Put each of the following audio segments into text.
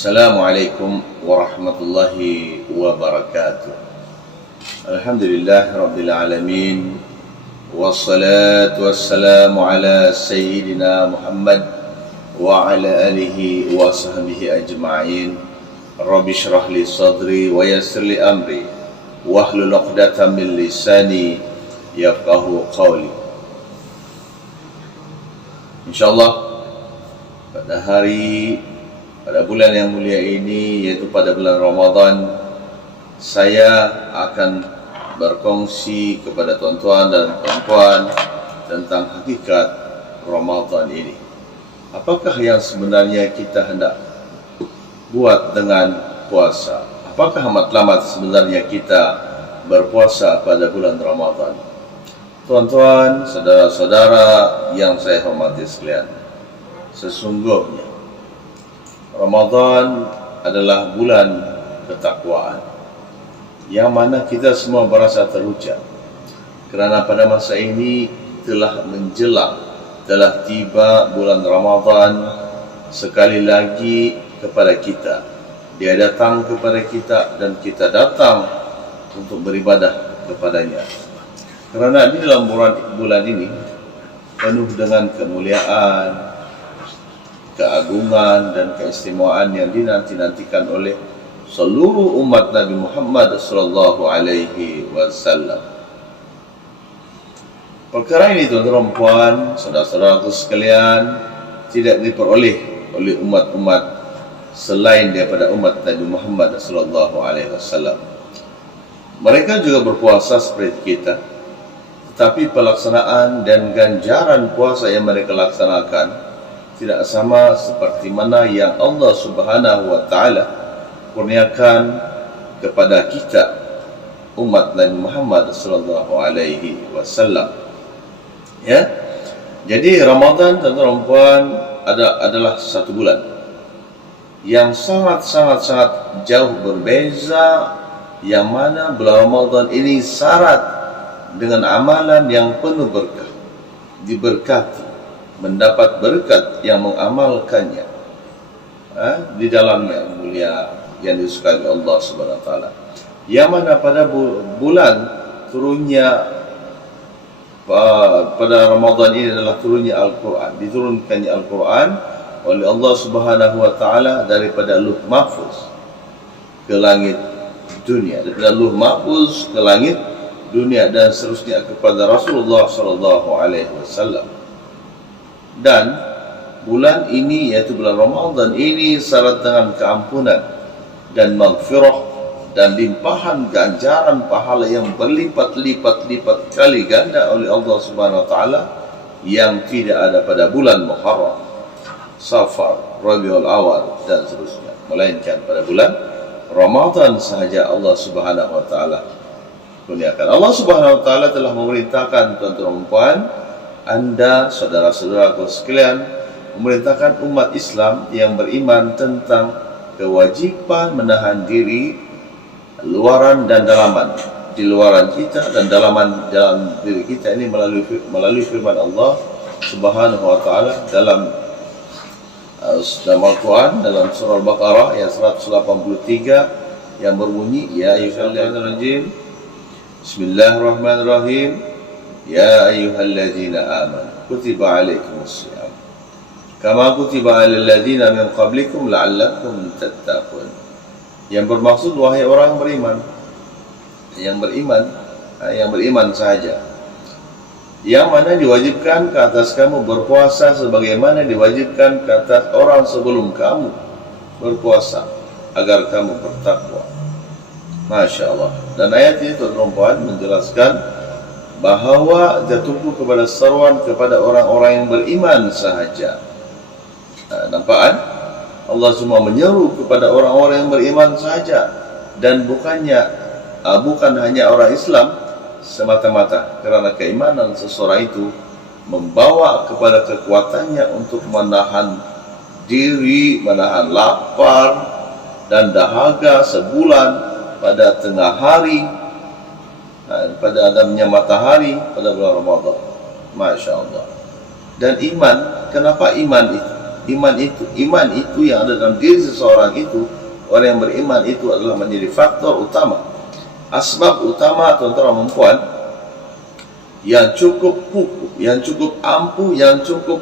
Assalamualaikum warahmatullahi wabarakatuh. Alhamdulillah rabbil alamin. Wassalatu wassalamu ala sayyidina Muhammad wa ala alihi wa sahbihi ajma'in. Rabbi shrah li sadri wa yassir li amri wahlul 'uqdatam min lisani yafqahu qawli. Insyaallah pada bulan yang mulia ini, yaitu pada bulan Ramadan, saya akan berkongsi kepada tuan-tuan dan puan-puan tentang hakikat Ramadan ini. Apakah yang sebenarnya kita hendak buat dengan puasa? Apakah matlamat sebenarnya kita berpuasa pada bulan Ramadan? Tuan-tuan, saudara-saudara yang saya hormati sekalian, sesungguhnya Ramadan adalah bulan ketakwaan yang mana kita semua berasa teruja kerana pada masa ini telah menjelang, telah tiba bulan Ramadan sekali lagi kepada kita. Dia datang kepada kita dan kita datang untuk beribadah kepadanya. Kerana di dalam bulan ini penuh dengan kemuliaan, keagungan dan keistimewaan yang dinanti-nantikan oleh seluruh umat Nabi Muhammad sallallahu alaihi wasallam. Perkara ini, tuan-tuan dan puan, saudara-saudaraku sekalian, tidak diperoleh oleh umat-umat selain daripada umat Nabi Muhammad sallallahu alaihi wasallam. Mereka juga berpuasa seperti kita, tetapi pelaksanaan dan ganjaran puasa yang mereka laksanakan tidak sama seperti mana yang Allah Subhanahu wa taala kurniakan kepada kita umat Nabi Muhammad sallallahu alaihi wasallam. Ya. Jadi Ramadan, tuan-tuan dan puan, adalah satu bulan yang sangat jauh berbeza, yang mana bulan Ramadan ini syarat dengan amalan yang penuh berkah, diberkati, mendapat berkat yang mengamalkannya di dalamnya mulia yang disukai Allah Subhanahu wa taala. Yang mana pada bulan turunnya pada Ramadan ini adalah turunnya Al-Quran, diturunkannya Al-Quran oleh Allah Subhanahu wa taala daripada Lauh Mahfuz ke langit dunia, daripada Lauh Mahfuz ke langit dunia dan seterusnya kepada Rasulullah sallallahu alaihi wasallam. Dan bulan ini, yaitu bulan Ramadan ini, syarat dengan keampunan dan maghfirah dan limpahan ganjaran pahala yang berlipat-lipat kali ganda oleh Allah Subhanahu wa taala yang tidak ada pada bulan Muharram, Safar, Rabiul Awal dan seterusnya, melainkan pada bulan Ramadan sahaja Allah Subhanahu wa taala kurniakan. Allah Subhanahu wa taala telah memerintahkan, tuan-tuan dan puan, Anda, saudara-saudaraku sekalian, memerintahkan umat Islam yang beriman tentang kewajiban menahan diri luaran dan dalaman, di luaran kita dan dalaman dalam diri kita ini melalui firman Allah Subhanahu wa taala dalam Al-Quran, dalam surah Al-Baqarah ayat 183 yang berbunyi, ya ayyuhalladzina rajim, bismillahirrahmanirrahim, ya ayyuhalladzina amanu kutiba alaikumussyiyam kama kutiba alal ladzina min qablikum la'allakum tattaqun. Yang bermaksud, wahai orang beriman, yang beriman sahaja, yang mana diwajibkan ke atas kamu berpuasa sebagaimana diwajibkan ke atas orang sebelum kamu berpuasa, agar kamu bertakwa. Masya Allah. Dan ayat ini, tuan-tuan menjelaskan bahawa jatuhku kepada seruan kepada orang-orang yang beriman sahaja. Nampak? Allah cuma menyeru kepada orang-orang yang beriman sahaja, dan bukan hanya orang Islam semata-mata, kerana keimanan seseorang itu membawa kepada kekuatannya untuk menahan diri, menahan lapar dan dahaga sebulan pada tengah hari, pada adanya matahari pada bulan Ramadan. Masya Allah. Dan iman, kenapa iman itu? Iman itu yang ada dalam diri seseorang itu, orang yang beriman itu adalah menjadi faktor utama, asbab utama tuan-tuan dan puan, yang cukup pupuk, yang cukup ampuh, yang cukup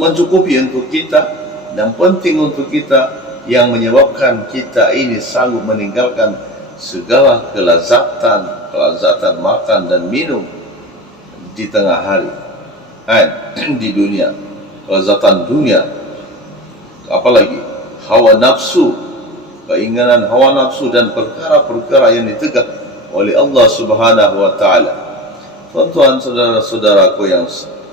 mencukupi untuk kita dan penting untuk kita, yang menyebabkan kita ini sanggup meninggalkan segala kelazatan makan dan minum di tengah hari, di dunia, kelazatan dunia, apalagi hawa nafsu, keinginan hawa nafsu dan perkara-perkara yang ditegak oleh Allah Subhanahu wa taala. Tuan-tuan, saudara-saudaraku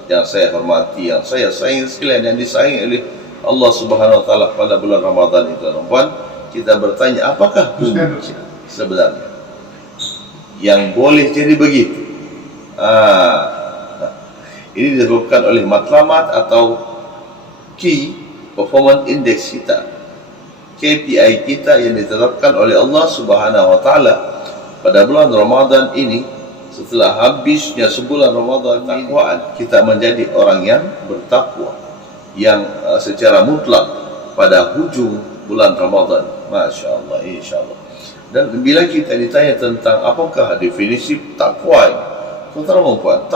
yang saya hormati, yang saya sayangi sekalian, yang disayangi oleh Allah Subhanahu wa taala pada bulan Ramadan itu, tuan-tuan, kita bertanya, apakah kunci sebenarnya yang boleh jadi begitu? Ini disebabkan oleh matlamat atau Key Performance Index kita, KPI kita yang ditetapkan oleh Allah Subhanahu wa taala pada bulan Ramadan ini. Setelah habisnya sebulan Ramadan, takwaan kita menjadi orang yang bertakwa, yang secara mutlak pada hujung bulan Ramadan. Masya Allah, insya Allah. Dan bila kita ditanya tentang apakah definisi takwa, tuan-tuan,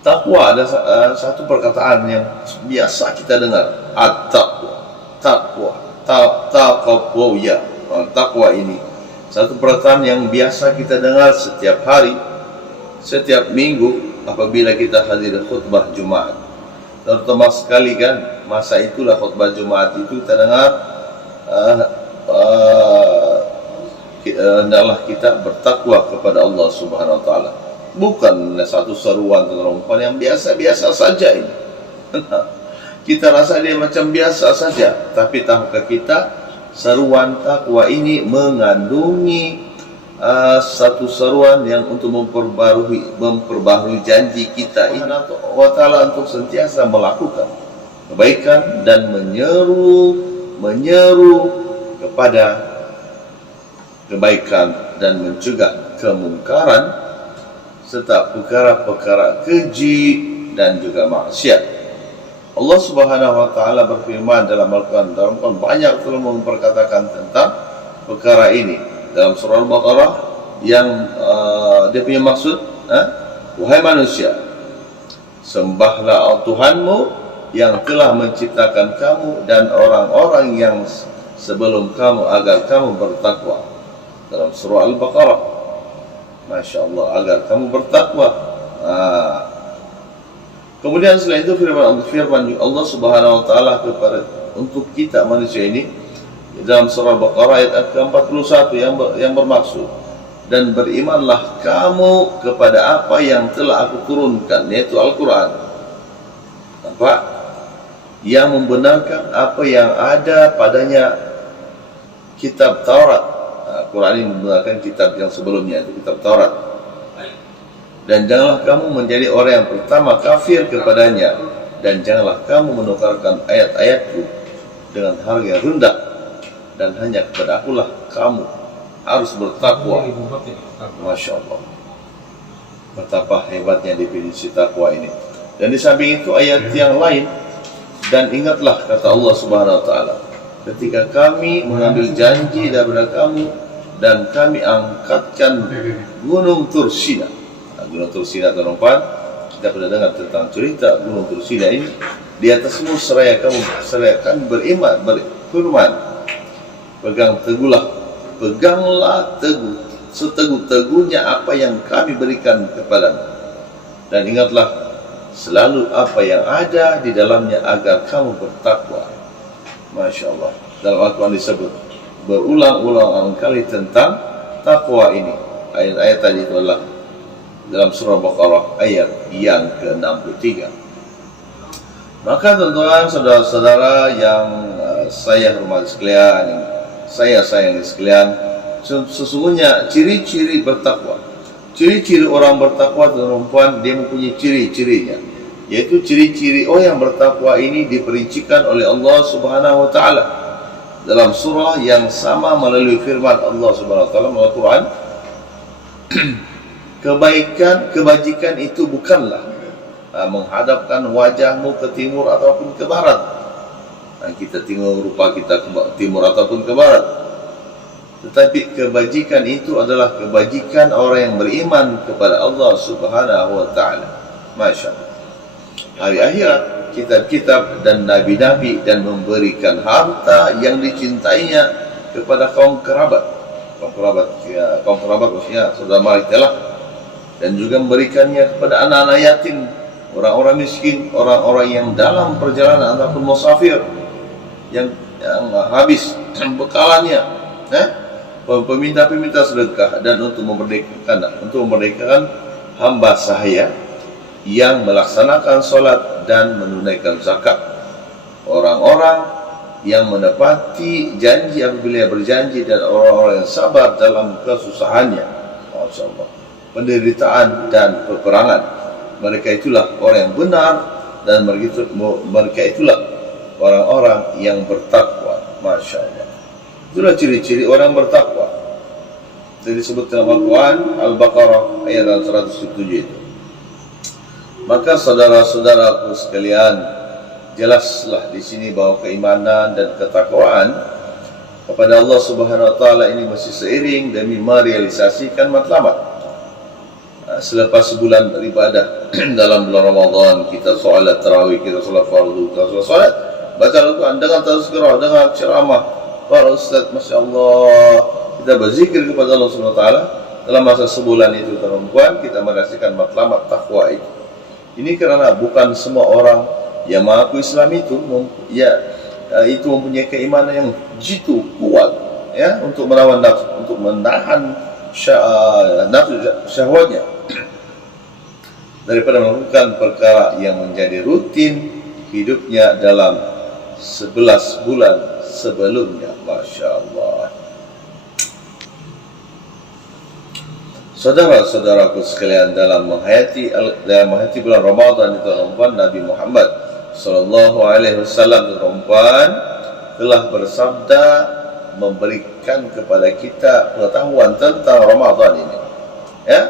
takwa ada satu perkataan yang biasa kita dengar, takwa ini satu perkataan yang biasa kita dengar setiap hari, setiap minggu apabila kita hadir khutbah Jumat. Terutama sekali kan, masa itulah khutbah Jumat itu kita dengar, hendaklah kita bertakwa kepada Allah Subhanahu wa taala. Bukan satu seruan terlampau yang biasa-biasa saja ini. Kita rasa dia macam biasa saja, tapi tahukah kita seruan takwa ini mengandungi satu seruan yang untuk memperbaharui janji kita ini wa ta'ala untuk sentiasa melakukan kebaikan dan menyeru kepada kebaikan dan mencegah kemungkaran serta perkara-perkara keji dan juga maksiat. Allah Subhanahu wa taala berfirman dalam Al-Quran, banyak telah memperkatakan tentang perkara ini dalam surah Al-Baqarah, yang dia punya maksud, wahai manusia, sembahlah Tuhanmu yang telah menciptakan kamu dan orang-orang yang sebelum kamu agar kamu bertakwa. Dalam surah Al-Baqarah, Masya Allah, agar kamu bertakwa. Kemudian selain itu firman Allah Subhanahu wa taala kepada untuk kita manusia ini dalam surah Al-Baqarah ayat ke-41 yang bermaksud, dan berimanlah kamu kepada apa yang telah aku turunkan, yaitu Al-Quran. Nampak? Yang membenarkan apa yang ada padanya kitab Taurat. Al-Quran ini membenarkan kitab yang sebelumnya, itu kitab Taurat. Dan janganlah kamu menjadi orang yang pertama kafir kepadanya, dan janganlah kamu menukarkan ayat-ayatku dengan harga yang rendah, dan hanya kepada akulah kamu harus bertakwa. Masya Allah, betapa hebatnya definisi takwa ini. Dan di samping itu ayat yang lain, dan ingatlah kata Allah Subhanahu wa taala, ketika kami mengambil janji daripada kamu dan kami angkatkan gunung Tursina. Gunung Tursina, tuan-tuan, kita pernah dengar tentang cerita Gunung Tursina ini. Di atasmu seraya kami beriman, berfirman, peganglah teguh seteguh-teguhnya apa yang kami berikan kepadamu, dan ingatlah selalu apa yang ada di dalamnya agar kamu bertakwa. Masya Allah, dalam Al-Quran disebut berulang-ulang kali tentang takwa ini. Ayat-ayat tadi itu adalah dalam surah Baqarah ayat yang ke-63. Maka tuan-tuan, saudara-saudara yang saya hormati sekalian, yang saya sayangi sekalian, sesungguhnya ciri-ciri bertakwa, ciri-ciri orang bertakwa, tuan-tuan, dia mempunyai ciri-cirinya, yaitu ciri-ciri orang yang bertakwa ini diperincikan oleh Allah Subhanahu wa taala dalam surah yang sama melalui firman Allah Subhanahu wa taala melalui Al-Quran. Kebajikan itu bukanlah menghadapkan wajahmu ke timur ataupun ke barat. Kita tengok rupa kita ke timur ataupun ke barat. Tetapi kebajikan itu adalah kebajikan orang yang beriman kepada Allah Subhanahu wa taala. Masya Allah. Hari akhirat, kitab-kitab dan nabi-nabi, dan memberikan harta yang dicintainya kepada kaum kerabat. Kaum kerabat maksudnya saudara mara kita lah. Dan juga memberikannya kepada anak-anak yatim, orang-orang miskin, orang-orang yang dalam perjalanan ataupun musafir yang habis bekalannya, peminta-peminta sedekah, dan untuk memerdekakan hamba sahaya yang melaksanakan solat dan menunaikan zakat, orang-orang yang menepati janji apabila berjanji, dan orang-orang yang sabar dalam kesusahannya. Masya Allah. Penderitaan dan peperangan, mereka itulah orang yang benar, dan mereka itulah orang-orang yang bertakwa. Masya Allah. Itulah ciri-ciri orang bertakwa. Jadi disebut dalam Al-Quran Al-Baqarah ayat 107 itu. Maka saudara-saudaraku sekalian, jelaslah di sini bahwa keimanan dan ketakwaan kepada Allah Subhanahu wa taala ini masih seiring demi merealisasikan matlamat. Selepas sebulan beribadah dalam bulan Ramadan, kita solat tarawih, kita solat fardu, kita solat, baca Al-Quran dengan tazkirah, dengan ceramah para ustaz, Masya Allah, kita berzikir kepada Allah Subhanahu wa taala dalam masa sebulan itu, teman-teman, kita merasakan matlamat takwa itu. Ini karena bukan semua orang yang mengaku Islam itu itu mempunyai keimanan yang jitu kuat, ya, untuk melawan nafsu, untuk menahan nafsu syahwatnya daripada melakukan perkara yang menjadi rutin hidupnya dalam 11 bulan sebelumnya. Masya Allah. Saudara-saudaraku sekalian, dalam menghayati bulan Ramadan itu, Nabi Muhammad sallallahu alaihi wasallam telah bersabda memberikan kepada kita pengetahuan tentang Ramadan ini. Ya,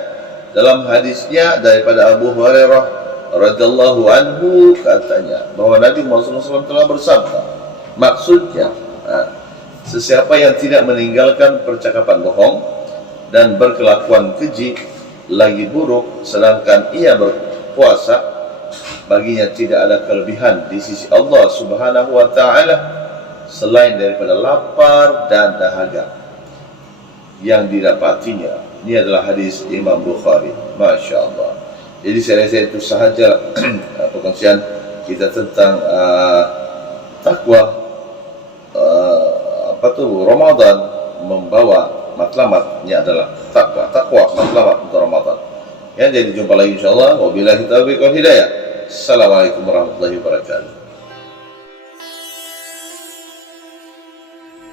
dalam hadisnya daripada Abu Hurairah radhiyallahu anhu, katanya bahwa Nabi Muhammad SAW telah bersabda, maksudnya, sesiapa yang tidak meninggalkan percakapan bohong dan berkelakuan keji lagi buruk sedangkan ia berpuasa, baginya tidak ada kelebihan di sisi Allah Subhanahu wa taala selain daripada lapar dan dahaga yang didapatinya. Ini adalah hadis Imam Bukhari. Masya Allah. Jadi saya rasa itu sahaja perkongsian kita tentang takwa. Ramadan membawa matlamatnya adalah takwa matlamat untuk Ramadan. Ya, jadi jumpa lagi insyaallah. Wabillahi taufiq wal hidayah. Assalamualaikum warahmatullahi wabarakatuh.